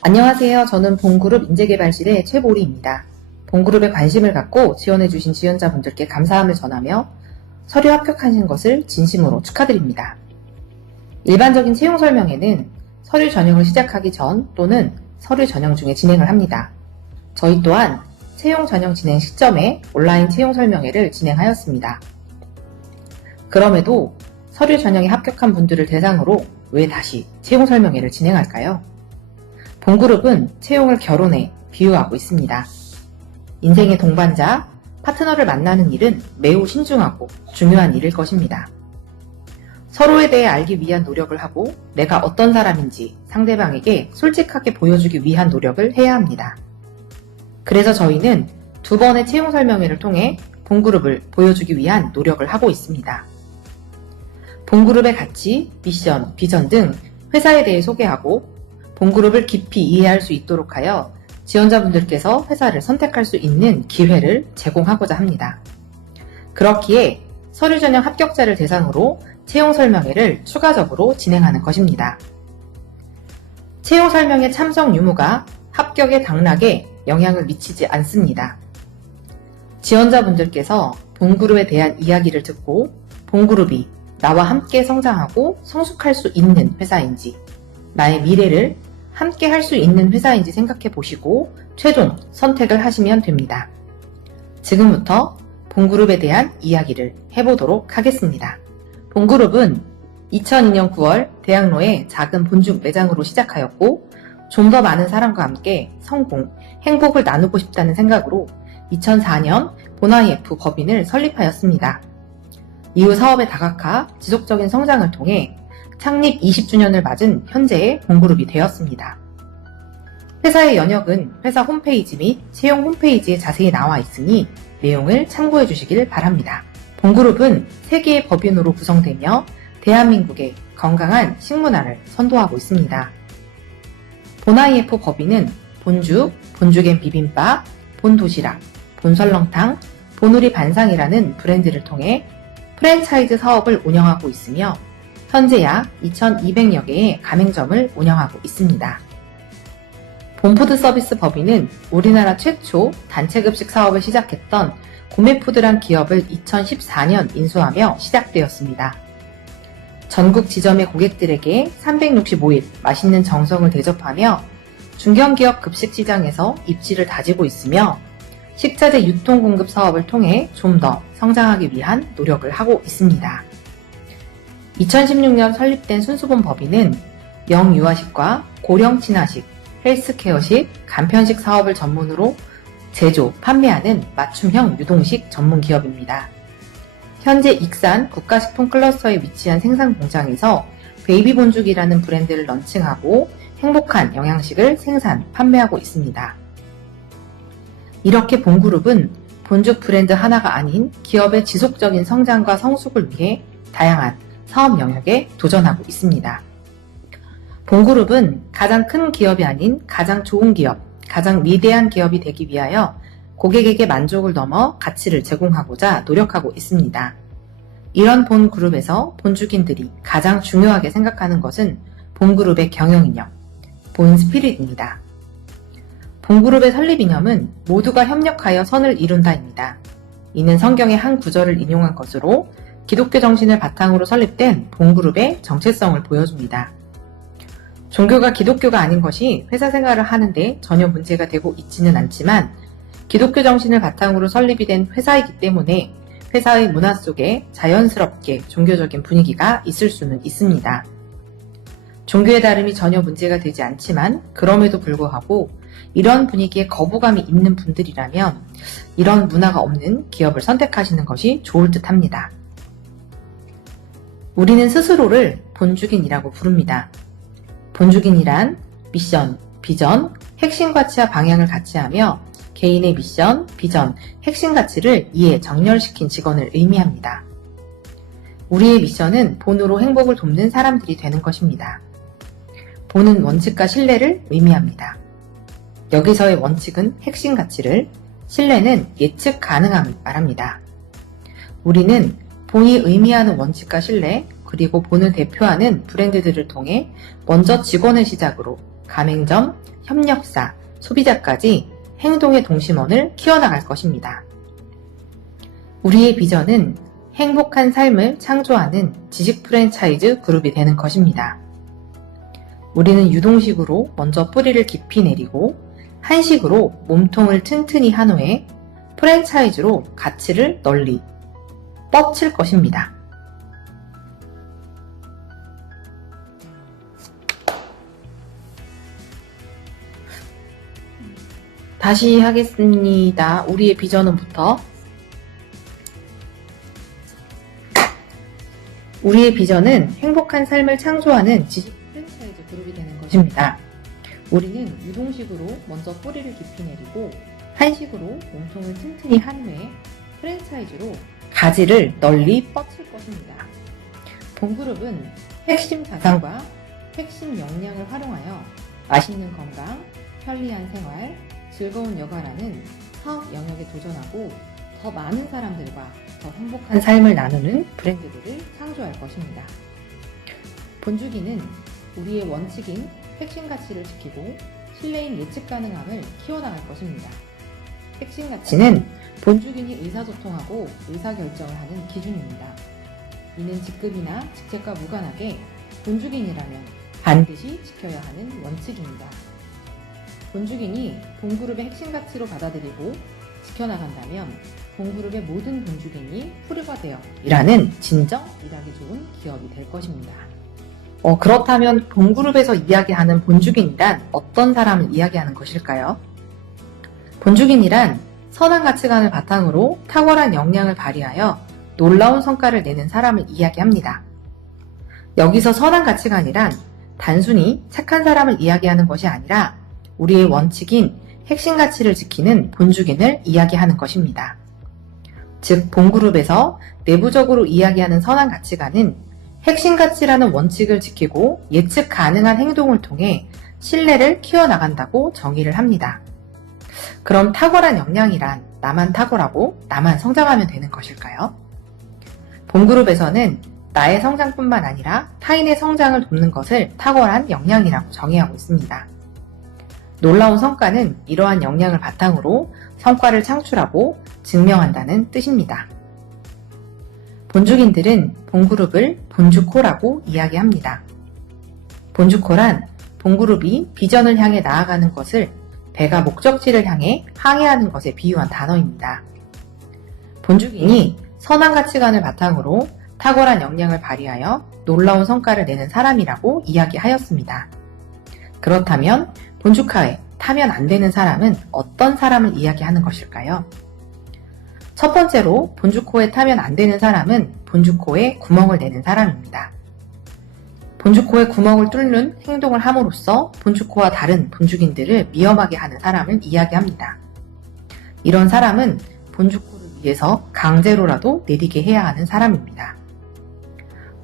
안녕하세요. 저는 본그룹 인재개발실의 최보리입니다. 본그룹에 관심을 갖고 지원해주신 지원자분들께 감사함을 전하며 서류 합격하신 것을 진심으로 축하드립니다. 일반적인 채용 설명회는 서류 전형을 시작하기 전 또는 서류 전형 중에 진행을 합니다. 저희 또한 채용 전형 진행 시점에 온라인 채용 설명회를 진행하였습니다. 그럼에도 서류 전형에 합격한 분들을 대상으로 왜 다시 채용 설명회를 진행할까요? 본그룹은 채용을 결혼에 비유하고 있습니다. 인생의 동반자, 파트너를 만나는 일은 매우 신중하고 중요한 일일 것입니다. 서로에 대해 알기 위한 노력을 하고 내가 어떤 사람인지 상대방에게 솔직하게 보여주기 위한 노력을 해야 합니다. 그래서 저희는 2번의 채용 설명회를 통해 본그룹을 보여주기 위한 노력을 하고 있습니다. 본그룹의 가치, 미션, 비전 등 회사에 대해 소개하고 본그룹을 깊이 이해할 수 있도록 하여 지원자분들께서 회사를 선택할 수 있는 기회를 제공하고자 합니다. 그렇기에 서류 전형 합격자를 대상으로 채용 설명회를 추가적으로 진행하는 것입니다. 채용 설명회 참석 유무가 합격의 당락에 영향을 미치지 않습니다. 지원자분들께서 본그룹에 대한 이야기를 듣고 본그룹이 나와 함께 성장하고 성숙할 수 있는 회사인지, 나의 미래를 함께 할 수 있는 회사인지 생각해 보시고 최종 선택을 하시면 됩니다. 지금부터 본그룹에 대한 이야기를 해보도록 하겠습니다. 본그룹은 2002년 9월 대학로의 작은 본죽 매장으로 시작하였고 좀 더 많은 사람과 함께 성공, 행복을 나누고 싶다는 생각으로 2004년 본IF 법인을 설립하였습니다. 이후 사업의 다각화, 지속적인 성장을 통해 창립 20주년을 맞은 현재의 본그룹이 되었습니다. 회사의 연역은 회사 홈페이지 및 채용 홈페이지에 자세히 나와 있으니 내용을 참고해 주시길 바랍니다. 본그룹은 세계의 법인으로 구성되며 대한민국의 건강한 식문화를 선도하고 있습니다. 본IF 법인은 본죽, 본죽앤 비빔밥, 본도시락, 본설렁탕, 본우리 반상이라는 브랜드를 통해 프랜차이즈 사업을 운영하고 있으며 현재 약 2,200여 개의 가맹점을 운영하고 있습니다. 본푸드 서비스 법인은 우리나라 최초 단체급식 사업을 시작했던 고메푸드란 기업을 2014년 인수하며 시작되었습니다. 전국 지점의 고객들에게 365일 맛있는 정성을 대접하며 중견기업 급식 시장에서 입지를 다지고 있으며 식자재 유통 공급 사업을 통해 좀 더 성장하기 위한 노력을 하고 있습니다. 2016년 설립된 순수본 법인은 영유아식과 고령 친화식, 헬스케어식, 간편식 사업을 전문으로 제조, 판매하는 맞춤형 유동식 전문 기업입니다. 현재 익산 국가식품 클러스터에 위치한 생산 공장에서 베이비 본죽이라는 브랜드를 런칭하고 행복한 영양식을 생산, 판매하고 있습니다. 이렇게 본그룹은 본죽 브랜드 하나가 아닌 기업의 지속적인 성장과 성숙을 위해 다양한 사업 영역에 도전하고 있습니다. 본그룹은 가장 큰 기업이 아닌 가장 좋은 기업, 가장 위대한 기업이 되기 위하여 고객에게 만족을 넘어 가치를 제공하고자 노력하고 있습니다. 이런 본그룹에서 본죽인들이 가장 중요하게 생각하는 것은 본그룹의 경영이념, 본스피릿입니다. 본그룹의 설립 이념은 모두가 협력하여 선을 이룬다입니다. 이는 성경의 한 구절을 인용한 것으로 기독교 정신을 바탕으로 설립된 본그룹의 정체성을 보여줍니다. 종교가 기독교가 아닌 것이 회사 생활을 하는데 전혀 문제가 되고 있지는 않지만 기독교 정신을 바탕으로 설립이 된 회사이기 때문에 회사의 문화 속에 자연스럽게 종교적인 분위기가 있을 수는 있습니다. 종교의 다름이 전혀 문제가 되지 않지만 그럼에도 불구하고 이런 분위기에 거부감이 있는 분들이라면 이런 문화가 없는 기업을 선택하시는 것이 좋을 듯 합니다. 우리는 스스로를 본죽인이라고 부릅니다. 본죽인이란 미션, 비전, 핵심 가치와 방향을 같이 하며 개인의 미션, 비전, 핵심 가치를 이해, 정렬시킨 직원을 의미합니다. 우리의 미션은 본으로 행복을 돕는 사람들이 되는 것입니다. 본은 원칙과 신뢰를 의미합니다. 여기서의 원칙은 핵심 가치를, 신뢰는 예측 가능함을 말합니다. 우리는 본이 의미하는 원칙과 신뢰, 그리고 본을 대표하는 브랜드들을 통해 먼저 직원을 시작으로 가맹점, 협력사, 소비자까지 행동의 동심원을 키워나갈 것입니다. 우리의 비전은 행복한 삶을 창조하는 지식 프랜차이즈 그룹이 되는 것입니다. 우리는 유동식으로 먼저 뿌리를 깊이 내리고 한식으로 몸통을 튼튼히 한 후에 프랜차이즈로 가치를 널리 뻗칠 것입니다. 다시 하겠습니다. 우리의 비전은부터. 우리의 비전은 행복한 삶을 창조하는 지식 프랜차이즈 그룹이 되는 것입니다. 우리는 유동식으로 먼저 뿌리를 깊이 내리고 한식으로 몸통을 튼튼히 한 후에 프랜차이즈로 가지를 널리 뻗칠 것입니다. 본그룹은 핵심 자산과 핵심 역량을 활용하여 맛있는 건강, 편리한 생활, 즐거운 여가라는 사업 영역에 도전하고 더 많은 사람들과 더 행복한 삶을 나누는 브랜드들을 창조할 것입니다. 본주기는 우리의 원칙인 핵심 가치를 지키고 신뢰인 예측 가능함을 키워나갈 것입니다. 핵심 가치는 본주균이 의사소통하고 의사결정을 하는 기준입니다. 이는 직급이나 직책과 무관하게 본주균이라면 반드시 지켜야 하는 원칙입니다. 본주균이 본그룹의 핵심 가치로 받아들이고 지켜나간다면 본그룹의 모든 본주균이 훌유가 되어 일하는 진정 일하기 좋은 기업이 될 것입니다. 그렇다면 본그룹에서 이야기하는 본주균이란 어떤 사람을 이야기하는 것일까요? 본주균이란 선한 가치관을 바탕으로 탁월한 역량을 발휘하여 놀라운 성과를 내는 사람을 이야기합니다. 여기서 선한 가치관이란 단순히 착한 사람을 이야기하는 것이 아니라 우리의 원칙인 핵심 가치를 지키는 본주균을 이야기하는 것입니다. 즉, 본그룹에서 내부적으로 이야기하는 선한 가치관은 핵심 가치라는 원칙을 지키고 예측 가능한 행동을 통해 신뢰를 키워나간다고 정의를 합니다. 그럼 탁월한 역량이란 나만 탁월하고 나만 성장하면 되는 것일까요? 본그룹에서는 나의 성장뿐만 아니라 타인의 성장을 돕는 것을 탁월한 역량이라고 정의하고 있습니다. 놀라운 성과는 이러한 역량을 바탕으로 성과를 창출하고 증명한다는 뜻입니다. 본주균들은 본그룹을 본주코라고 이야기합니다. 본주코란 본그룹이 비전을 향해 나아가는 것을 배가 목적지를 향해 항해하는 것에 비유한 단어입니다. 본주균이 선한 가치관을 바탕으로 탁월한 역량을 발휘하여 놀라운 성과를 내는 사람이라고 이야기하였습니다. 그렇다면 본주카에 타면 안 되는 사람은 어떤 사람을 이야기하는 것일까요? 첫 번째로 본주코에 타면 안 되는 사람은 본주코에 구멍을 내는 사람입니다. 본주코에 구멍을 뚫는 행동을 함으로써 본주코와 다른 본주균들을 위험하게 하는 사람을 이야기합니다. 이런 사람은 본주코를 위해서 강제로라도 내리게 해야 하는 사람입니다.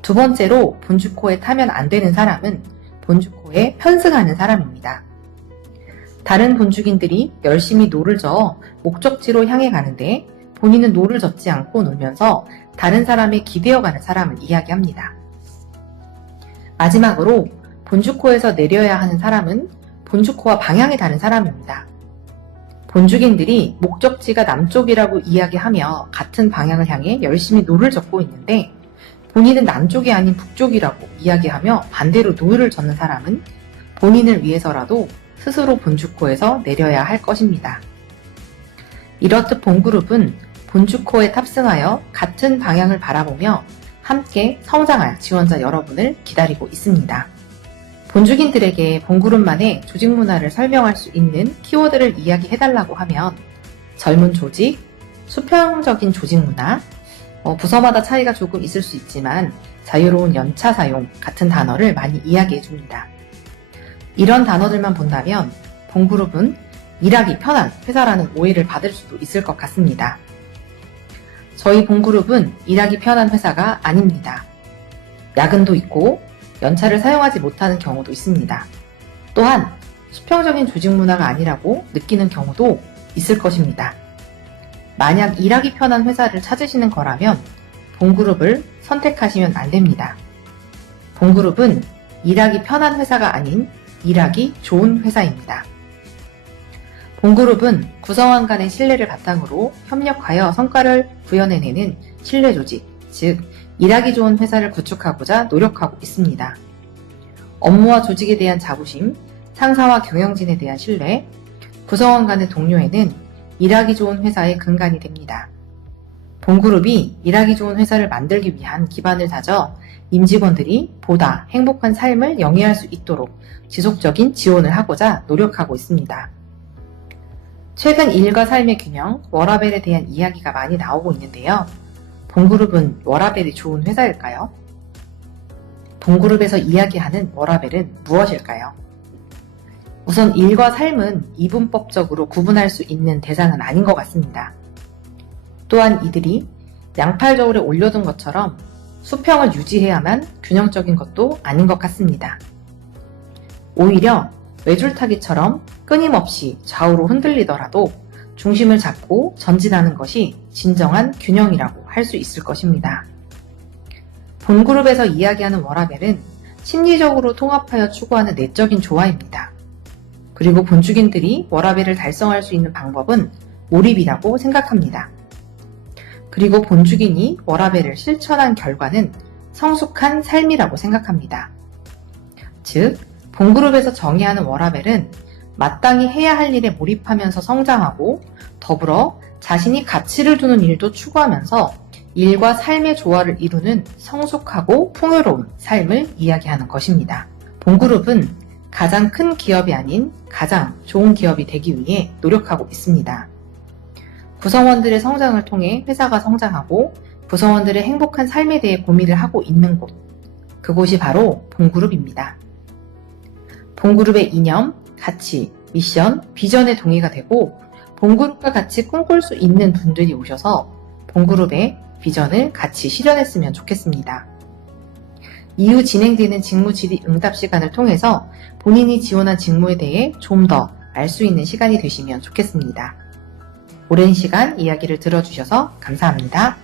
두 번째로 본주코에 타면 안 되는 사람은 본주코에 편승하는 사람입니다. 다른 본주균들이 열심히 노를 저어 목적지로 향해 가는데 본인은 노를 젓지 않고 놀면서 다른 사람에 기대어가는 사람을 이야기합니다. 마지막으로 본주코에서 내려야 하는 사람은 본주코와 방향이 다른 사람입니다. 본주균들이 목적지가 남쪽이라고 이야기하며 같은 방향을 향해 열심히 노를 젓고 있는데 본인은 남쪽이 아닌 북쪽이라고 이야기하며 반대로 노를 젓는 사람은 본인을 위해서라도 스스로 본주코에서 내려야 할 것입니다. 이렇듯 본그룹은 본주코에 탑승하여 같은 방향을 바라보며 함께 성장할 지원자 여러분을 기다리고 있습니다. 본주균들에게 본그룹만의 조직 문화를 설명할 수 있는 키워드를 이야기해달라고 하면 젊은 조직, 수평적인 조직 문화, 부서마다 차이가 조금 있을 수 있지만 자유로운 연차 사용 같은 단어를 많이 이야기해줍니다. 이런 단어들만 본다면 본그룹은 일하기 편한 회사라는 오해를 받을 수도 있을 것 같습니다. 저희 본그룹은 일하기 편한 회사가 아닙니다. 야근도 있고 연차를 사용하지 못하는 경우도 있습니다. 또한 수평적인 조직 문화가 아니라고 느끼는 경우도 있을 것입니다. 만약 일하기 편한 회사를 찾으시는 거라면 본그룹을 선택하시면 안 됩니다. 본그룹은 일하기 편한 회사가 아닌 일하기 좋은 회사입니다. 본그룹은 구성원 간의 신뢰를 바탕으로 협력하여 성과를 구현해내는 신뢰 조직, 즉 일하기 좋은 회사를 구축하고자 노력하고 있습니다. 업무와 조직에 대한 자부심, 상사와 경영진에 대한 신뢰, 구성원 간의 동료애는 일하기 좋은 회사의 근간이 됩니다. 본그룹이 일하기 좋은 회사를 만들기 위한 기반을 다져 임직원들이 보다 행복한 삶을 영위할 수 있도록 지속적인 지원을 하고자 노력하고 있습니다. 최근 일과 삶의 균형, 워라밸에 대한 이야기가 많이 나오고 있는데요. 본그룹은 워라밸이 좋은 회사일까요? 본그룹에서 이야기하는 워라밸은 무엇일까요? 우선 일과 삶은 이분법적으로 구분할 수 있는 대상은 아닌 것 같습니다. 또한 이들이 양팔저울에 올려둔 것처럼 수평을 유지해야만 균형적인 것도 아닌 것 같습니다. 오히려 외줄타기처럼 끊임없이 좌우로 흔들리더라도 중심을 잡고 전진하는 것이 진정한 균형이라고 할 수 있을 것입니다. 본그룹에서 이야기하는 워라밸은 심리적으로 통합하여 추구하는 내적인 조화입니다. 그리고 본주민들이 워라밸을 달성할 수 있는 방법은 몰입이라고 생각합니다. 그리고 본주민이 워라밸을 실천한 결과는 성숙한 삶이라고 생각합니다. 즉, 본그룹에서 정의하는 워라밸은 마땅히 해야 할 일에 몰입하면서 성장하고 더불어 자신이 가치를 두는 일도 추구하면서 일과 삶의 조화를 이루는 성숙하고 풍요로운 삶을 이야기하는 것입니다. 본그룹은 가장 큰 기업이 아닌 가장 좋은 기업이 되기 위해 노력하고 있습니다. 구성원들의 성장을 통해 회사가 성장하고 구성원들의 행복한 삶에 대해 고민을 하고 있는 곳, 그곳이 바로 본그룹입니다. 본그룹의 이념, 가치, 미션, 비전에 동의가 되고 본그룹과 같이 꿈꿀 수 있는 분들이 오셔서 본그룹의 비전을 같이 실현했으면 좋겠습니다. 이후 진행되는 직무 질의 응답 시간을 통해서 본인이 지원한 직무에 대해 좀 더 알 수 있는 시간이 되시면 좋겠습니다. 오랜 시간 이야기를 들어주셔서 감사합니다.